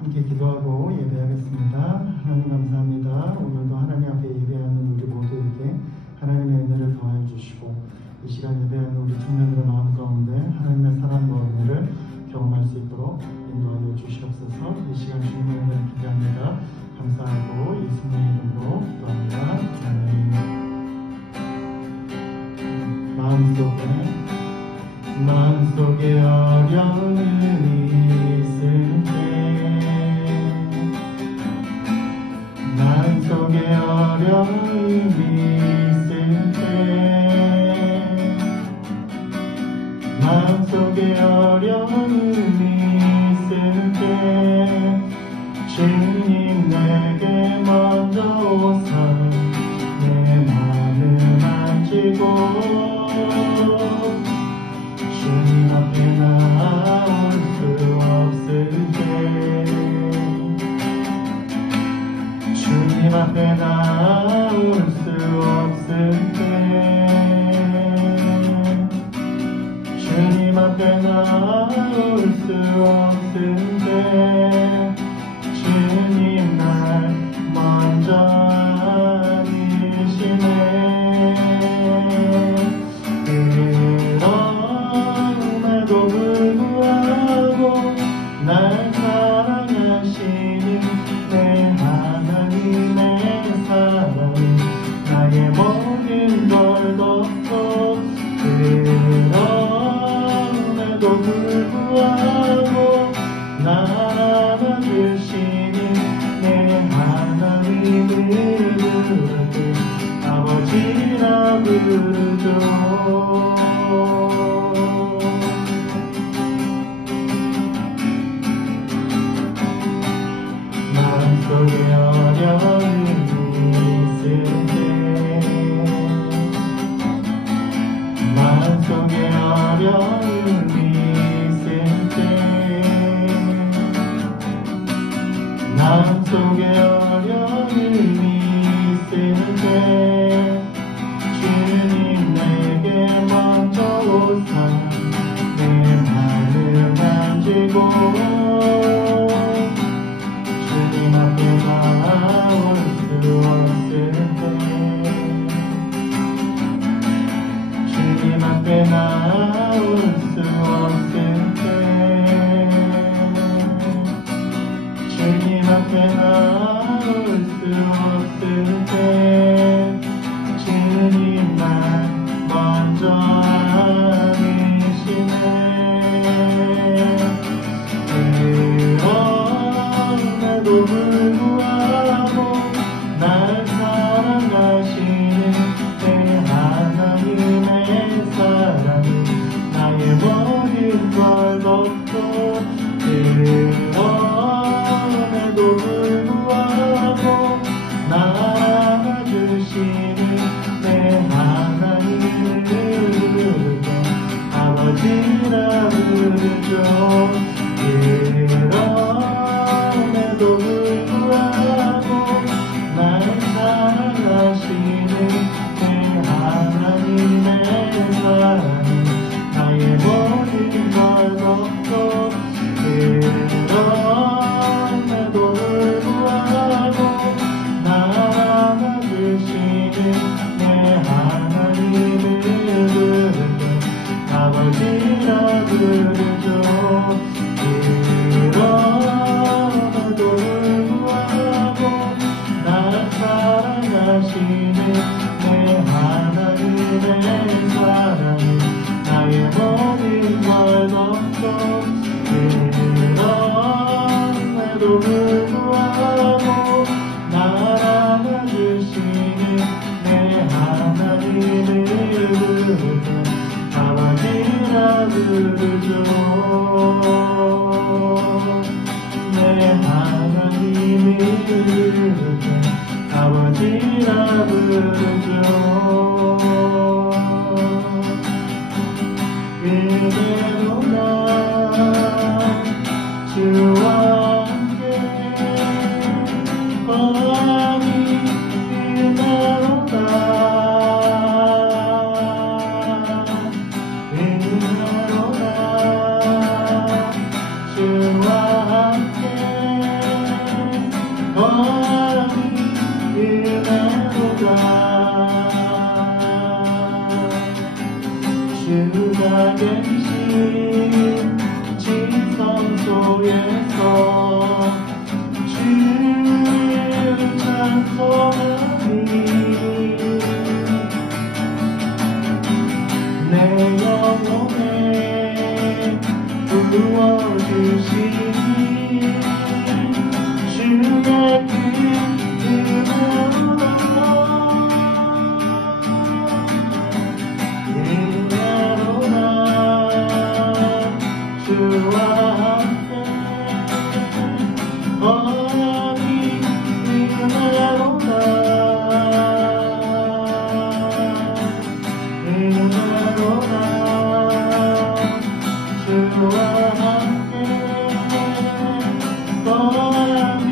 함께 기도하고 예배하겠습니다. 하나님 감사합니다. 오늘도 하나님 앞에 예배하는 우리 모두에게 하나님의 은혜를 더하여 주시고 이 시간 예배하는 우리 청년들의 마음 가운데 하나님의 사랑과 은혜를 경험할 수 있도록 인도하여 주시옵소서. 이 시간 주님의 은혜를 기대합니다. 감사하고 예수님의 이름으로 기도합니다. 아멘. 마음속에 어려움이 있을 때 마음속에 어려움이 있을 때 마음속에 어려움이 있을 때 주님 내게 먼저 오사 내 맘을 만지고 주님 앞에 나올 수 없을 때 주님 앞에 나올 수 없을 때 주님 앞에 나올 수 없을 때 주님 날 먼저 아니시네. 그럼에도 불구하고 날 사랑하시는 내 하나님의 사랑이 나의 모든 걸 덮고 그럼에도 불구하고 날 안아주시는 내 하나님을 부를 때 아버지라 부르죠. 마음속에 어려움이 있을 때 마음속에 어려움이 있을 때 마음속에 어려움이 있을 때 주님 내게 먼저 오사 내 맘을 만지고 주님 앞에 나올 수 없을 때 주님 앞에 나올 수 없을 때 주님 앞에 나올 수 없을 때 주님 날 먼저 아니시네. 그럼에도 불구하고 날 사랑하시는 내 하나님의 사랑이 나의 모든 걸 덮고 그럼에도 불구하고 날 안아주시는 내 하나님을 부르고 아버지라 부르죠. 그럼에도 불구하고 날 사랑하시는 내 하나님의 사랑이 나의 모든 걸 덮고 그럼에도 불구하고 날 안아주시는 내 하나님을 부르고 아버지라 부르죠. 그럼에도 불구하고 날 사랑하시는 내 하나님의 사랑이 나의 모든 걸 덮고 그럼에도 불구하고 날 안아주시는 내 하나님을 부르고 아버지라 부르죠. 내 하나님을 부르고 아버지라 부르죠. 그대로 나 주와 함께 거하니 그대로 주와 함께 은혜로다. 주가 계신 지성소에서 주를 찬송하니 내 영혼에 부어주시니 주의 은혜로다. 은혜로다. 주와 함께 언약이 은혜로다. 은혜로다. 주와 함께 언약이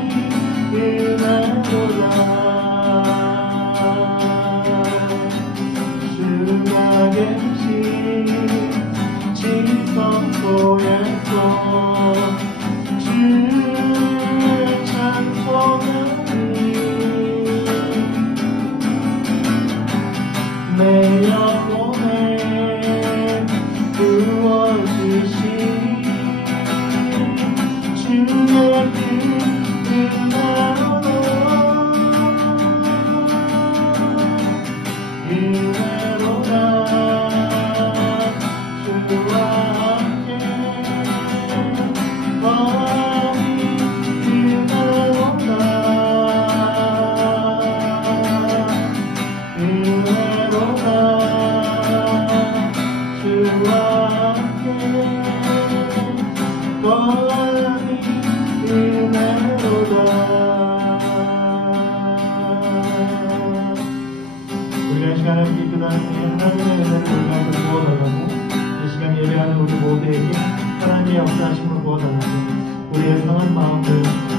은혜로다. 주가 계신 지성소에서 주를 찬송하니 내 영혼에 부어주시니 주의 은혜로다. 은혜로다. 주와 함께 언약이 은혜로다. 은혜로다. 주와 함께 언약이 은혜로다. 우리가 이 시간에 기도할 때 하나님의 은혜를 우리가 부어달라고, 이 시간 예배하는 우리 모두에게 하나님의 역사하심을 부어달라고, 우리의 상한 마음들,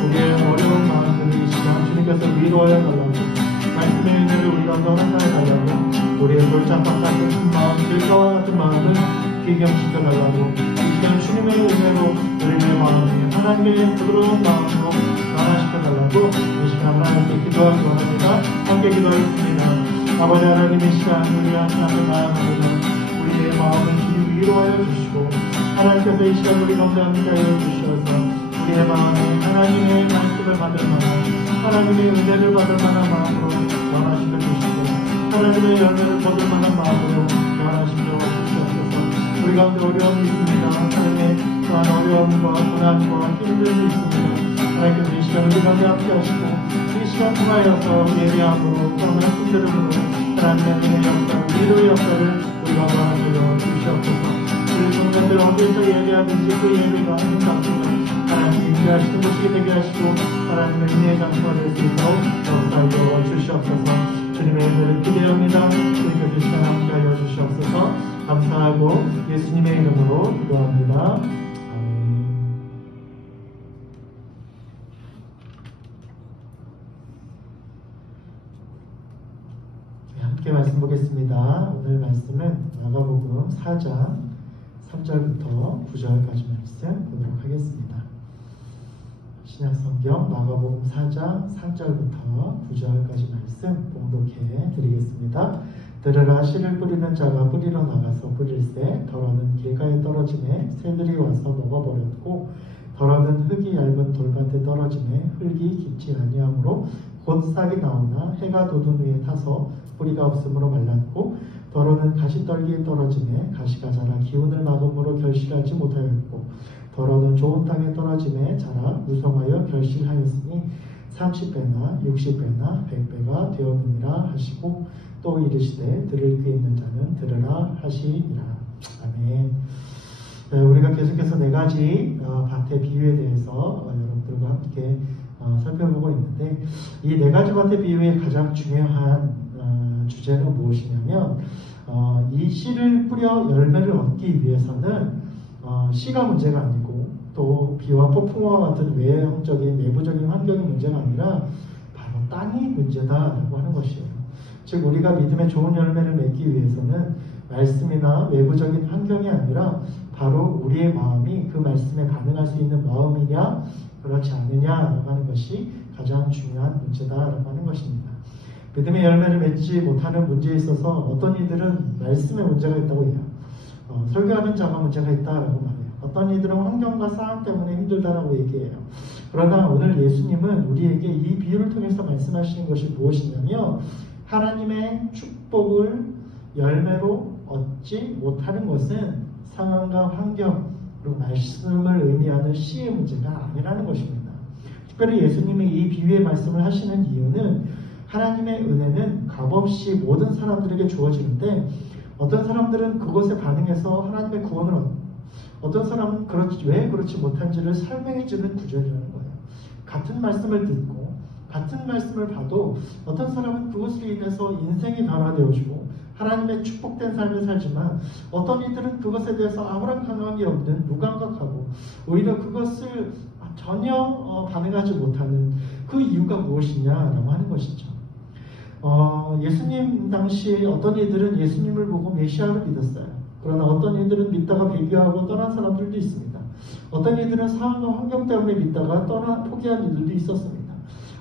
우리의 어려운 마음들을 이 시간 주님께서 위로하여 달라고, 말씀의 은혜를 우리가 더 하나해 달라고, 우리의 돌짝박 같은 마음, 들가와 같은 마음을 귀경시켜달라고, 이 시간 주님의 은혜로 우리의 마음을 하나님의 부드러운 마음으로 변화시켜달라고 이 시간 하나님께 기도하기 원합니다. 함께 기도하겠습니다. 아버지 하나님, 이 시간 우리 하나님 앞에 나아갑니다. 우리의 마음을 위로하여 주시고 하나님께서 이 시간 우리 가운데 함께하여 주셔서 우리의 마음에 하나님의 말씀을 받을 만한, 하나님의 은혜를 받을 만한 마음으로 변화시켜 주시고 하나님의 열매를 거둘 만한 마음으로 변화시켜 주시옵소서. 우리 가운데 어려움이 있습니다. 하나님의 또한 어려움과 고난과 힘듦이 있습니다. 하나님께서 이 시간 우리 가운데 함께하시고 이 시간 통하여서 예배함으로 또한 말씀대로으로 하나님의 은혜의 역사, 위로의 역사를 우리 가운데 하나님께서 주시옵소서. 우리 성도들 어디서 예배하든지 그 예배가 행복합니다. 하나님 인도하시는 곳이 되게 하시고 하나님의 은혜의 장소가 될 수 있도록 역사하여 주시옵소서. 주님의 은혜를 기대합니다. 주님께서 이 시간 함께하여 주시옵소서. 감사하고 예수님의 이름으로 기도합니다. 함께 말씀 보겠습니다. 오늘 말씀은 마가복음 4장 3절부터 9절까지 말씀 보도록 하겠습니다. 신약성경 마가복음 4장 3절부터 9절까지 말씀 봉독해 드리겠습니다. 들으라. 씨를 뿌리는 자가 뿌리러 나가서 뿌릴새 덜어는 길가에 떨어짐에 새들이 와서 먹어버렸고 덜어는 흙이 얇은 돌밭에 떨어짐에 흙이 깊지 아니하므로 곧 싹이 나오나 해가 돋은 위에 타서 뿌리가 없으므로 말랐고 덜어는 가시떨기에 떨어짐에 가시가 자라 기운을 막음으로 결실하지 못하였고 덜어는 좋은 땅에 떨어짐에 자라 무성하여 결실하였으니 30배나 60배나 100배가 되었느니라 하시고 또 이르시되 들을 귀 있는 자는 들으라 하시니라. 아멘. 우리가 계속해서 네 가지 밭의 비유에 대해서 여러분들과 함께 살펴보고 있는데 이 네 가지 밭의 비유의 가장 중요한 주제는 무엇이냐면 이 씨를 뿌려 열매를 얻기 위해서는 씨가 문제가 아니고 또 비와 폭풍과 같은 외형적인 내부적인 환경이 문제가 아니라 바로 땅이 문제다라고 하는 것이에요. 즉 우리가 믿음의 좋은 열매를 맺기 위해서는 말씀이나 외부적인 환경이 아니라 바로 우리의 마음이 그 말씀에 반응할 수 있는 마음이냐 그렇지 않느냐라고 하는 것이 가장 중요한 문제다라고 하는 것입니다. 믿음의 열매를 맺지 못하는 문제에 있어서 어떤 이들은 말씀에 문제가 있다고 해요. 설교하는 자가 문제가 있다라고 말해요. 어떤 이들은 환경과 상황 때문에 힘들다라고 얘기해요. 그러나 오늘 예수님은 우리에게 이 비유를 통해서 말씀하시는 것이 무엇이냐면 하나님의 축복을 열매로 얻지 못하는 것은 상황과 환경 그리고 말씀을 의미하는 씨의 문제가 아니라는 것입니다. 특별히 예수님이 이 비유의 말씀을 하시는 이유는 하나님의 은혜는 값없이 모든 사람들에게 주어지는데 어떤 사람들은 그것에 반응해서 하나님의 구원을 얻고 어떤 사람은 왜 그렇지 못한지를 설명해주는 구절이라는 거예요. 같은 말씀을 듣고 같은 말씀을 봐도 어떤 사람은 그것으로 인해서 인생이 변화되어지고 하나님의 축복된 삶을 살지만 어떤 이들은 그것에 대해서 아무런 감각이 없는 무감각하고 오히려 그것을 전혀 반응하지 못하는 그 이유가 무엇이냐라고 하는 것이죠. 예수님 당시 어떤 이들은 예수님을 보고 메시아를 믿었어요. 그러나 어떤 이들은 믿다가 배교하고 떠난 사람들도 있습니다. 어떤 이들은 상황과 환경 때문에 믿다가 포기한 이들도 있었습니다.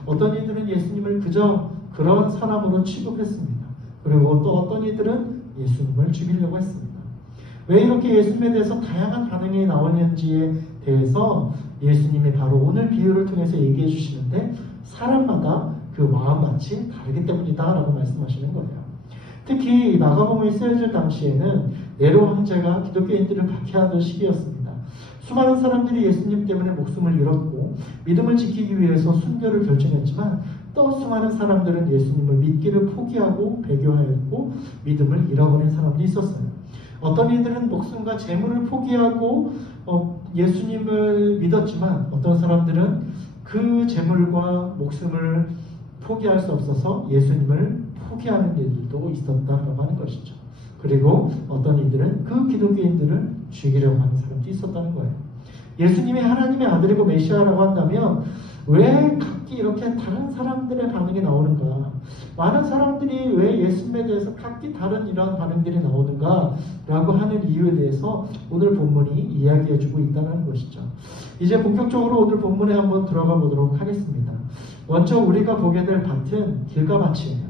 어떤 이들은 예수님을 그저 그런 사람으로 취급했습니다. 그리고 또 어떤 이들은 예수님을 죽이려고 했습니다. 왜 이렇게 예수님에 대해서 다양한 반응이 나오는지에 대해서 예수님이 바로 오늘 비유를 통해서 얘기해 주시는데 사람마다 그 마음밭이 다르기 때문이다 라고 말씀하시는 거예요. 특히 마가복음이 쓰여질 당시에는 네로 황제가 기독교인들을 박해하던 시기였습니다. 수많은 사람들이 예수님 때문에 목숨을 잃었고 믿음을 지키기 위해서 순교를 결정했지만 또 수많은 사람들은 예수님을 믿기를 포기하고 배교하였고 믿음을 잃어버린 사람들이 있었어요. 어떤 이들은 목숨과 재물을 포기하고 예수님을 믿었지만 어떤 사람들은 그 재물과 목숨을 포기할 수 없어서 예수님을 포기하는 일들도 있었다라고 하는 것이죠. 그리고 어떤 이들은 그 기독교인들을 죽이려고 하는 사람도 있었다는 거예요. 예수님이 하나님의 아들이고 메시아라고 한다면 왜 각기 이렇게 다른 사람들의 반응이 나오는가? 많은 사람들이 왜 예수님에 대해서 각기 다른 이러한 반응들이 나오는가? 라고 하는 이유에 대해서 오늘 본문이 이야기해주고 있다는 것이죠. 이제 본격적으로 오늘 본문에 한번 들어가 보도록 하겠습니다. 먼저 우리가 보게 될 밭은 길가 밭이에요.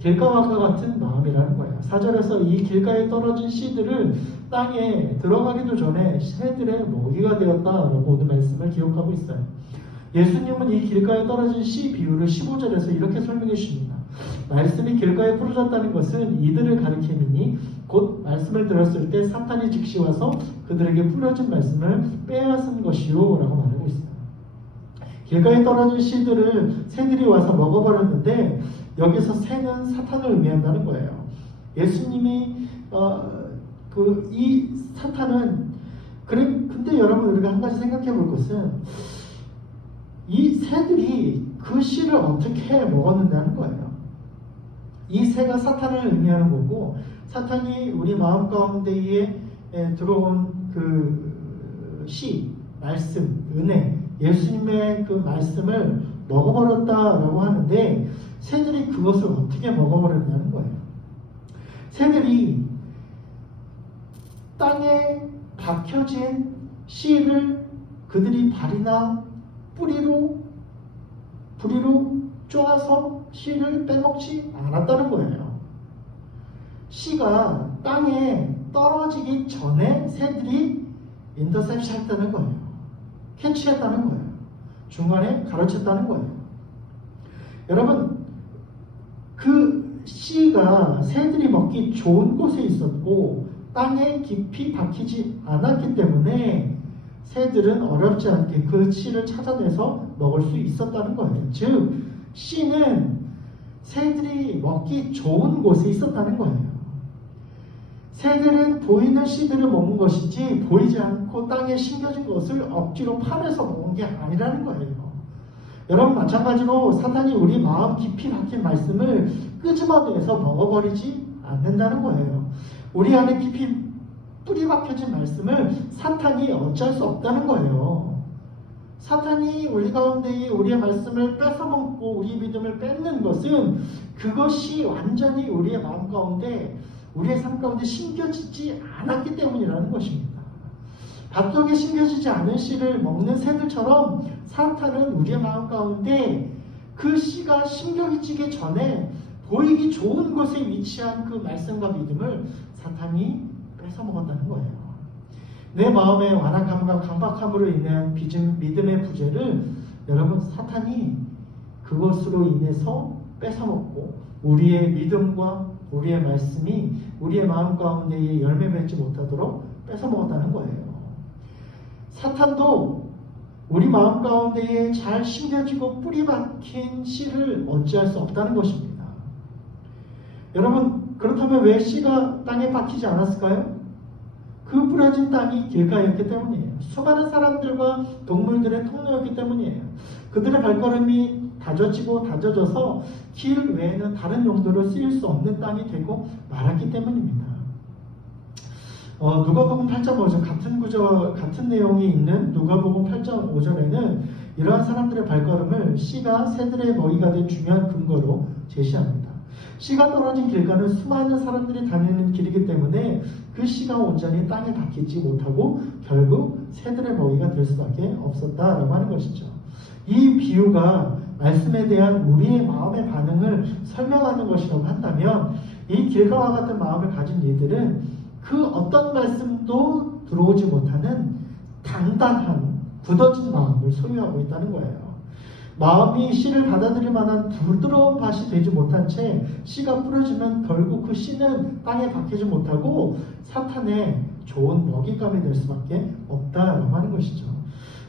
길가와 같은 마음이라는 거예요. 4절에서 이 길가에 떨어진 씨들을 땅에 들어가기도 전에 새들의 먹이가 되었다라고 오늘 말씀을 기록하고 있어요. 예수님은 이 길가에 떨어진 씨 비유를 15절에서 이렇게 설명해 주십니다. 말씀이 길가에 풀어졌다는 것은 이들을 가리킴이니 곧 말씀을 들었을 때 사탄이 즉시 와서 그들에게 풀어진 말씀을 빼앗은 것이요 라고 말하고 있어요. 길가에 떨어진 씨들을 새들이 와서 먹어버렸는데 여기서 새는 사탄을 의미한다는 거예요. 예수님이 이 사탄은 근데 여러분 우리가 한 가지 생각해 볼 것은 이 새들이 그 씨를 어떻게 먹었는다는 거예요. 이 새가 사탄을 의미하는 거고 사탄이 우리 마음 가운데에 들어온 그 씨, 말씀, 은혜, 예수님의 그 말씀을 먹어버렸다라고 하는데 새들이 그것을 어떻게 먹어버렸냐는 거예요. 새들이 땅에 박혀진 씨를 그들이 발이나 부리로 쪼아서 씨를 빼먹지 않았다는 거예요. 씨가 땅에 떨어지기 전에 새들이 인터셉션 했다는 거예요. 캐치했다는 거예요. 중간에 가로챘다는 거예요. 여러분, 그 씨가 새들이 먹기 좋은 곳에 있었고 땅에 깊이 박히지 않았기 때문에 새들은 어렵지 않게 그 씨를 찾아내서 먹을 수 있었다는 거예요. 즉, 씨는 새들이 먹기 좋은 곳에 있었다는 거예요. 새들은 보이는 씨들을 먹는 것이지 보이지 않고 땅에 심겨진 것을 억지로 파내서 먹은 게 아니라는 거예요. 여러분 마찬가지로 사탄이 우리 마음 깊이 박힌 말씀을 끄집어내서 먹어버리지 않는다는 거예요. 우리 안에 깊이 뿌리 박혀진 말씀을 사탄이 어쩔 수 없다는 거예요. 사탄이 우리 가운데 우리의 말씀을 뺏어먹고 우리 믿음을 뺏는 것은 그것이 완전히 우리의 마음 가운데 우리의 삶 가운데 심겨지지 않았기 때문이라는 것입니다. 밭속에 심겨지지 않은 씨를 먹는 새들처럼 사탄은 우리의 마음 가운데 그 씨가 심겨지기 전에 보이기 좋은 곳에 위치한 그 말씀과 믿음을 사탄이 뺏어 먹었다는 거예요. 내 마음의 완악함과 강박함으로 인한 믿음의 부재를 여러분 사탄이 그것으로 인해서 뺏어먹고 우리의 믿음과 우리의 말씀이 우리의 마음 가운데에 열매 맺지 못하도록 뺏어먹었다는 거예요. 사탄도 우리 마음 가운데에 잘 심겨지고 뿌리 박힌 씨를 어찌할 수 없다는 것입니다. 여러분, 그렇다면 왜 씨가 땅에 박히지 않았을까요? 그 부러진 땅이 길가였기 때문이에요. 수많은 사람들과 동물들의 통로였기 때문이에요. 그들의 발걸음이 다져져서 길 외에는 다른 용도로 쓰일 수 없는 땅이 되고 말았기 때문입니다. 누가복음 8장 5절 같은 내용이 있는 누가복음 8장 5절에는 이러한 사람들의 발걸음을 씨가 새들의 먹이가 된 중요한 근거로 제시합니다. 씨가 떨어진 길가는 수많은 사람들이 다니는 길이기 때문에 그 씨가 온전히 땅에 박히지 못하고 결국 새들의 먹이가 될 수밖에 없었다라고 하는 것이죠. 이 비유가 말씀에 대한 우리의 마음의 반응을 설명하는 것이라고 한다면 이 길가와 같은 마음을 가진 이들은 그 어떤 말씀도 들어오지 못하는 단단한 굳어진 마음을 소유하고 있다는 거예요. 마음이 씨를 받아들일 만한 부드러운 밭이 되지 못한 채 씨가 부러지면 결국 그 씨는 땅에 박히지 못하고 사탄의 좋은 먹잇감이 될 수밖에 없다라고 하는 것이죠.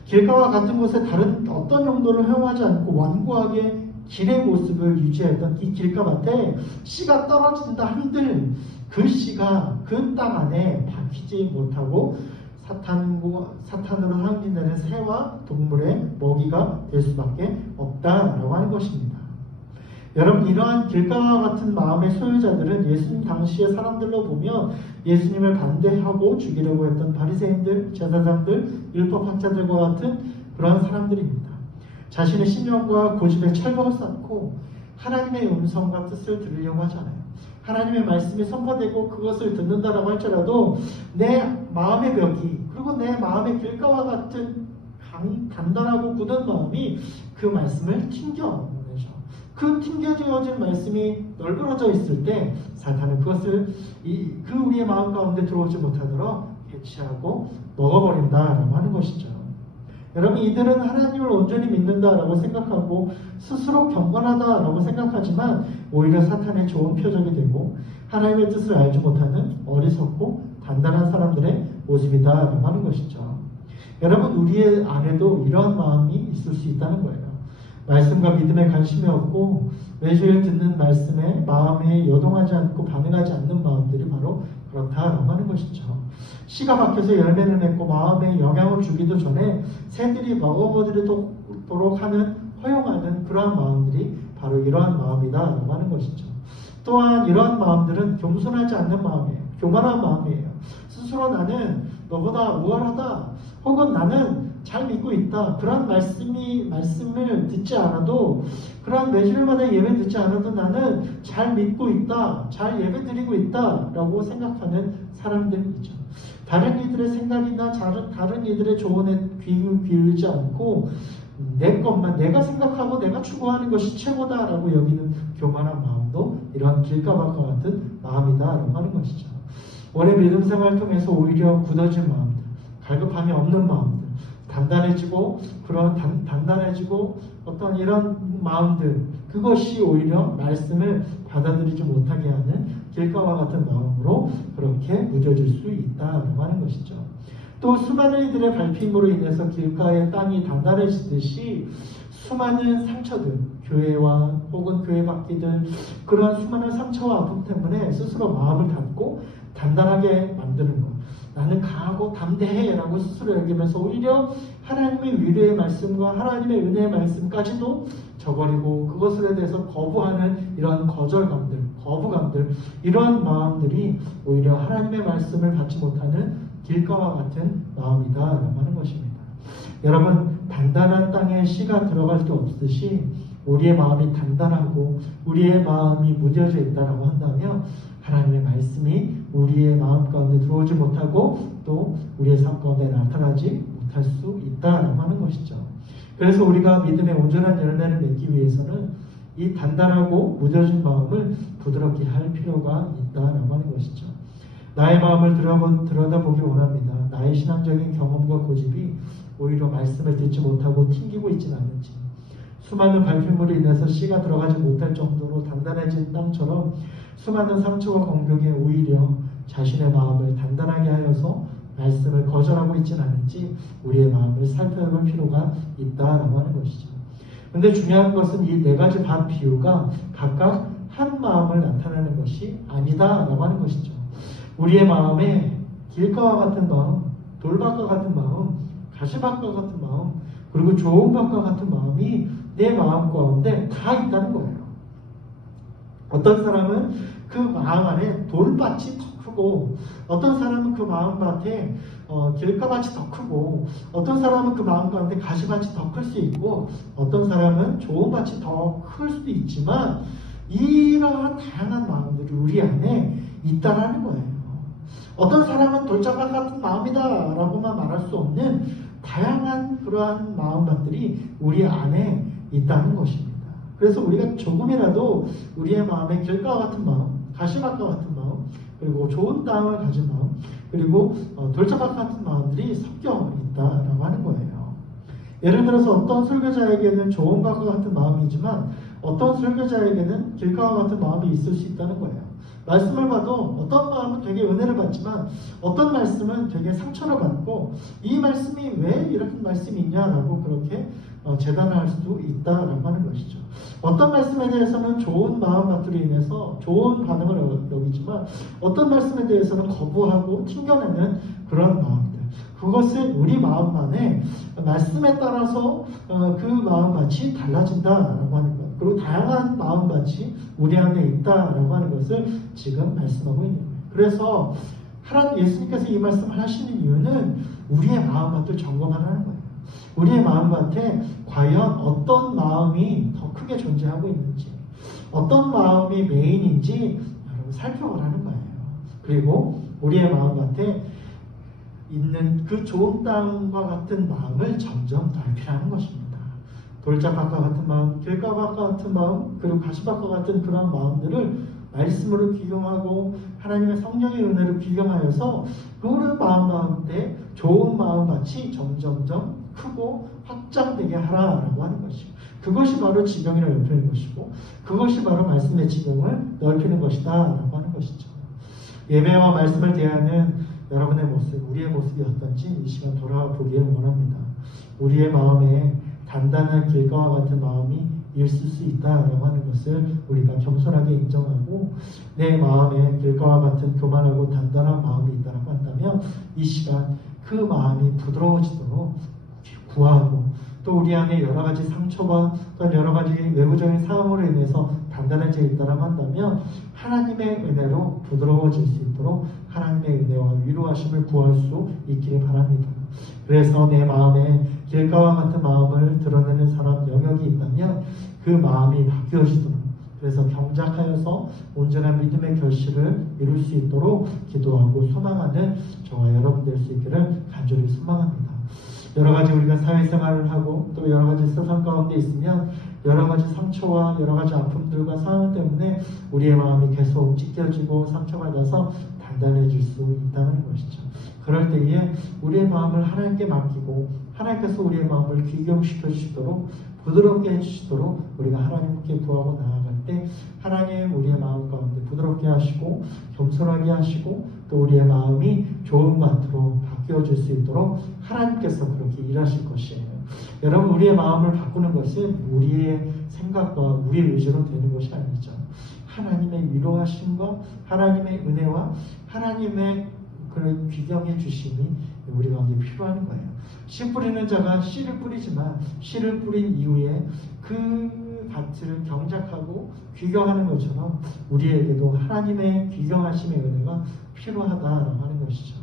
길가와 같은 곳에 다른 어떤 용도를 허용하지 않고 완고하게 길의 모습을 유지했던 이 길가밭에 씨가 떨어진다 한들 그 씨가 그 땅 안에 박히지 못하고 사탄으로 향기되는 새와 동물의 먹이가 될 수밖에 없다라고 하는 것입니다. 여러분, 이러한 길가와 같은 마음의 소유자들은 예수님 당시의 사람들로 보면 예수님을 반대하고 죽이려고 했던 바리새인들, 제사장들, 율법학자들과 같은 그러한 사람들입니다. 자신의 신념과 고집에 철벽을 쌓고 하나님의 음성과 뜻을 들으려고 하지 않아요. 하나님의 말씀이 선포되고 그것을 듣는다라고 할지라도 내 마음의 벽이 그리고 내 마음의 길가와 같은 단단하고 굳은 마음이 그 말씀을 튕겨내죠. 그 튕겨지어진 말씀이 널브러져 있을 때 사탄은 그것을 그 우리의 마음 가운데 들어오지 못하도록 해치하고 먹어버린다라고 하는 것이죠. 여러분, 이들은 하나님을 온전히 믿는다라고 생각하고 스스로 경건하다라고 생각하지만 오히려 사탄의 좋은 표적이 되고 하나님의 뜻을 알지 못하는 어리석고 단단한 사람들의 모습이다라고 하는 것이죠. 여러분, 우리의 안에도 이러한 마음이 있을 수 있다는 거예요. 말씀과 믿음에 관심이 없고 매주일 듣는 말씀에 마음에 요동하지 않고 반응하지 않는 마음들이 바로 그렇다라고 하는 것이죠. 씨가 박혀서 열매를 맺고 마음에 영향을 주기도 전에 새들이 먹어버리도록 하는 허용하는 그러한 마음들이 바로 이러한 마음이다라고 하는 것이죠. 또한 이러한 마음들은 겸손하지 않는 마음이에요. 교만한 마음이에요. 스스로 나는 너보다 우월하다 혹은 나는 잘 믿고 있다. 그런 말씀을 듣지 않아도 그런 매주일마다 예배 듣지 않아도 나는 잘 믿고 있다. 잘 예배 드리고 있다. 라고 생각하는 사람들이죠. 다른 이들의 생각이나 다른 이들의 조언에 귀 기울이지 않고 내 것만 내가 생각하고 내가 추구하는 것이 최고다라고 여기는 교만한 마음도 이러한 길가밭과 같은 마음이다라고 하는 것이죠. 오래 믿음 생활을 통해서 오히려 굳어진 마음들, 갈급함이 없는 마음들, 단단해지고 어떤 이런 마음들, 그것이 오히려 말씀을 받아들이지 못하게 하는 길가와 같은 마음으로 그렇게 무뎌질 수 있다라고 하는 것이죠. 또 수많은 이들의 밟힘으로 인해서 길가의 땅이 단단해지듯이 수많은 상처들, 교회와 혹은 교회 밖이들 그런 수많은 상처와 아픔 때문에 스스로 마음을 닫고 단단하게 만드는 것, 나는 강하고 담대해 라고 스스로 여기면서 오히려 하나님의 위로의 말씀과 하나님의 은혜의 말씀까지도 저버리고 그것에 대해서 거부하는 이런 거부감들 이러한 마음들이 오히려 하나님의 말씀을 받지 못하는 길가와 같은 마음이다라고 하는 것입니다. 여러분, 단단한 땅에 씨가 들어갈 수 없듯이 우리의 마음이 단단하고 우리의 마음이 무뎌져 있다라고 한다면 하나님의 말씀이 우리의 마음 가운데 들어오지 못하고 또 우리의 삶 가운데 나타나지 못할 수 있다라고 하는 것이죠. 그래서 우리가 믿음의 온전한 열매를 맺기 위해서는 이 단단하고 무뎌진 마음을 부드럽게 할 필요가 있다라고 하는 것이죠. 나의 마음을 들여다보기 원합니다. 나의 신앙적인 경험과 고집이 오히려 말씀을 듣지 못하고 튕기고 있지는 않은지, 수많은 발표물로 인해서 씨가 들어가지 못할 정도로 단단해진 땅처럼 수많은 상처와 공격에 오히려 자신의 마음을 단단하게 하여서 말씀을 거절하고 있지는 않은지 우리의 마음을 살펴볼 필요가 있다라고 하는 것이죠. 그런데 중요한 것은 이 네 가지 반 비유가 각각 한 마음을 나타내는 것이 아니다라고 하는 것이죠. 우리의 마음에 길가와 같은 마음, 돌밭과 같은 마음, 가시밭과 같은 마음, 그리고 좋은 밭과 같은 마음이 내 마음 가운데 다 있다는 거예요. 어떤 사람은 그 마음 안에 돌밭이 더 크고, 어떤 사람은 그 마음밭에 길가밭이 더 크고, 어떤 사람은 그 마음 가운데 가시밭이 더 클 수 있고, 어떤 사람은 좋은 밭이 더 클 수도 있지만 이러한 다양한 마음들이 우리 안에 있다라는 거예요. 어떤 사람은 돌짝밭 같은 마음이다 라고만 말할 수 없는 다양한 그러한 마음밭들이 우리 안에 있다는 것입니다. 그래서 우리가 조금이라도 우리의 마음에 길가와 같은 마음, 가시밭과 같은 마음, 그리고 좋은 땅을 가진 마음, 그리고 돌짝밭 같은 마음들이 섞여 있다라고 하는 거예요. 예를 들어서 어떤 설교자에게는 좋은 밭과 같은 마음이지만 어떤 설교자에게는 길가와 같은 마음이 있을 수 있다는 거예요. 말씀을 봐도 어떤 마음은 되게 은혜를 받지만 어떤 말씀은 되게 상처를 받고, 이 말씀이 왜 이렇게 말씀이 있냐라고 그렇게 재단할 수도 있다라고 하는 것이죠. 어떤 말씀에 대해서는 좋은 마음밭으로 인해서 좋은 반응을 여기지만 어떤 말씀에 대해서는 거부하고 튕겨내는 그런 마음들, 그것은 우리 마음만의 말씀에 따라서 그 마음밭이 달라진다라고 하는 것, 그리고 다양한 마음밭이 우리 안에 있다라고 하는 것을 지금 말씀하고 있는 거예요. 그래서 예수님께서 이 말씀을 하시는 이유는 우리의 마음밭을 점검하라는 거예요. 우리의 마음밭에 과연 어떤 마음이 더 크게 존재하고 있는지, 어떤 마음이 메인인지 여러분 살펴보라는 거예요. 그리고 우리의 마음밭에 있는 그 좋은 땅과 같은 마음을 점점 넓히라는 것입니다. 돌짝밭과 같은 마음, 길가밭과 같은 마음, 그리고 가시밭과 같은 그런 마음들을 말씀으로 귀경하고 하나님의 성령의 은혜로 귀경하여서 그런 마음 가운데 좋은 마음밭이 점점점 크고 확장되게 하라라고 하는 것이고, 그것이 바로 지경을 넓히는 것이고, 그것이 바로 말씀의 지경을 넓히는 것이다 라고 하는 것이죠. 예배와 말씀을 대하는 여러분의 모습, 우리의 모습이 어떤지 이 시간 돌아보길 원합니다. 우리의 마음에 단단한 길가와 같은 마음이 있을 수 있다라고 하는 것을 우리가 겸손하게 인정하고, 내 마음에 길가와 같은 교만하고 단단한 마음이 있다라고 한다면 이 시간 그 마음이 부드러워지도록 구하고, 또 우리 안에 여러 가지 상처와 또 여러 가지 외부적인 상황으로 인해서 단단해져 있다라고 한다면 하나님의 은혜로 부드러워질 수 있도록 하나님의 은혜와 위로하심을 구할 수 있기를 바랍니다. 그래서 내 마음에 길가와 같은 마음을 드러내는 사람 영역이 있다면 그 마음이 바뀌어지도록, 그래서 경작하여서 온전한 믿음의 결실을 이룰 수 있도록 기도하고 소망하는 저와 여러분 될 수 있기를 간절히 소망합니다. 여러 가지 우리가 사회생활을 하고 또 여러 가지 세상 가운데 있으면 여러 가지 상처와 여러 가지 아픔들과 상황 때문에 우리의 마음이 계속 찢겨지고 상처받아서 단단해질 수 있다는 것이죠. 그럴 때에 우리의 마음을 하나님께 맡기고 하나님께서 우리의 마음을 귀경시켜 주시도록 부드럽게 해주시도록 우리가 하나님께 구하고 나아갈 때 하나님 우리의 마음 가운데 부드럽게 하시고 겸손하게 하시고 또 우리의 마음이 좋은 밭으로 바뀌어질 수 있도록 하나님께서 그렇게 일하실 것이에요. 여러분, 우리의 마음을 바꾸는 것은 우리의 생각과 우리의 의지로 되는 것이 아니죠. 하나님의 위로하심과 하나님의 은혜와 하나님의 그런 귀경해 주심이 우리 가운데 필요한 거예요. 씨 뿌리는 자가 씨를 뿌리지만 씨를 뿌린 이후에 그 밭을 경작하고 귀경하는 것처럼 우리에게도 하나님의 귀경하심의 은혜가 필요하다라고 하는 것이죠.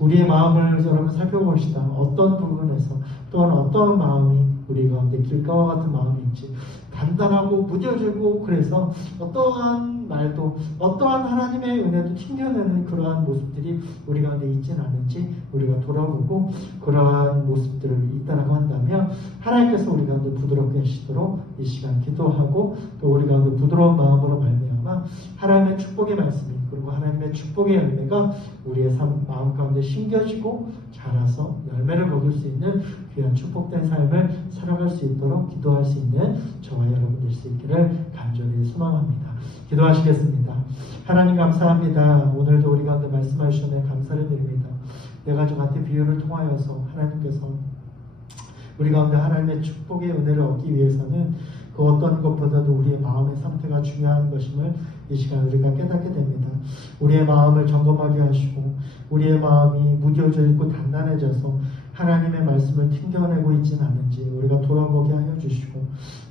우리의 마음을 여러분 살펴봅시다. 어떤 부분에서 또한 어떤 마음이 우리 가운데 길가와 같은 마음이 있지. 단단하고 무뎌지고 그래서 어떠한 말도 어떠한 하나님의 은혜도 튕겨내는 그러한 모습들이 우리 가운데 있지는 않은지 우리가 돌아보고 그러한 모습들을 있다라고 한다면 하나님께서 우리 가운데 부드럽게 하시도록 이 시간 기도하고 또 우리 가운데 부드러운 마음으로 말미암아 하나님의 축복의 말씀이 그리고 하나님의 축복의 열매가 우리의 마음 가운데 심겨지고 자라서 열매를 거둘 수 있는 귀한 축복된 삶을 살아갈 수 있도록 기도할 수 있는 저와 여러분 될 수 있기를 간절히 소망합니다. 기도하시겠습니다. 하나님 감사합니다. 오늘도 우리 가운데 말씀해 주시네 감사를 드립니다. 네 가지 같은 비유를 통하여서 하나님께서 우리 가운데 하나님의 축복의 은혜를 얻기 위해서는 그 어떤 것보다도 우리의 마음의 상태가 중요한 것임을 이 시간 우리가 깨닫게 됩니다. 우리의 마음을 점검하게 하시고 우리의 마음이 무뎌져 있고 단단해져서 하나님의 말씀을 튕겨내고 있지는 않은지 우리가 돌아보게 하여 주시고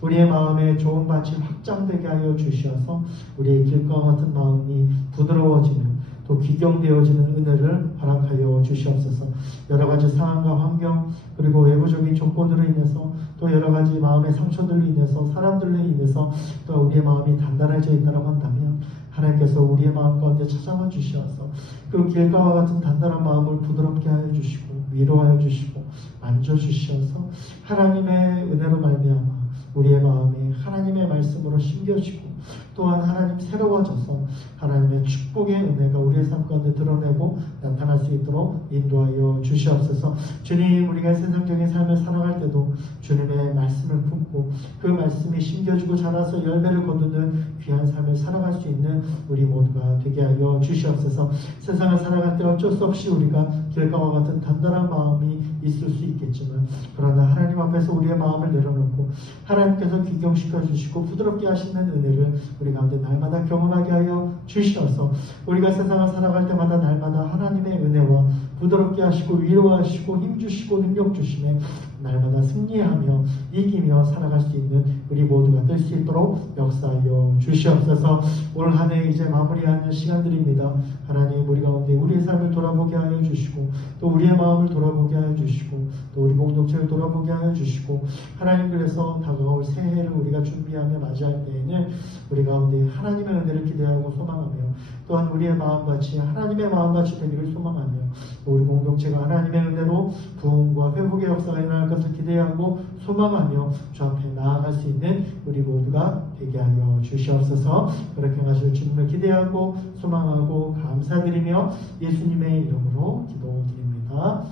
우리의 마음에 좋은 밭이 확장되게 하여 주셔서 우리의 길과 같은 마음이 부드러워지며 또 귀경되어지는 은혜를 허락하여 주시옵소서. 여러 가지 상황과 환경 그리고 외부적인 조건으로 인해서 또 여러 가지 마음의 상처들로 인해서 사람들로 인해서 또 우리의 마음이 단단해져 있다고 한다면 하나님께서 우리의 마음 가운데 찾아와 주셔서 그 길가와 같은 단단한 마음을 부드럽게 하여 주시고 위로하여 주시고 만져주셔서 하나님의 은혜로 말미암아 우리의 마음이 하나님의 말씀으로 심겨지고 또한 하나님 새로워져서 하나님의 축복의 은혜가 우리의 삶 가운데 드러내고 나타날 수 있도록 인도하여 주시옵소서. 주님, 우리가 세상적인 삶을 살아갈 때도 주님의 말씀을 품고 그 말씀이 심겨지고 자라서 열매를 거두는 귀한 삶을 살아갈 수 있는 우리 모두가 되게 하여 주시옵소서. 세상을 살아갈 때 어쩔 수 없이 우리가 길가와 같은 단단한 마음이 있을 수 있겠지만 그러나 하나님 앞에서 우리의 마음을 내려놓고 하나님께서 귀경시켜 주시고 부드럽게 하시는 은혜를 우리 가운데 날마다 경험하게 하여 주시어서 우리가 세상을 살아갈 때마다 날마다 하나님의 은혜와 부드럽게 하시고 위로하시고 힘주시고 능력 주시며 날마다 승리하며 이기며 살아갈 수 있는 우리 모두가 될 수 있도록 역사하여 주시옵소서. 올 한 해 이제 마무리하는 시간들입니다. 하나님 우리 가운데 우리의 삶을 돌아보게 하여 주시고 또 우리의 마음을 돌아보게 하여 주시고 또 우리 공동체를 돌아보게 하여 주시고 하나님 그래서 다가올 새해를 우리가 준비하며 맞이할 때에는 우리 가운데 하나님의 은혜를 기대하고 소망하며 또한 우리의 마음같이 하나님의 마음같이 되기를 소망하며 우리 공동체가 하나님의 은혜로 부흥과 회복의 역사가 일어날 것을 기대하고 소망하며 주 앞에 나아갈 수 있는 우리 모두가 되게 하여 주시옵소서. 그렇게 하실 주님을 기대하고 소망하고 감사드리며 예수님의 이름으로 기도드립니다.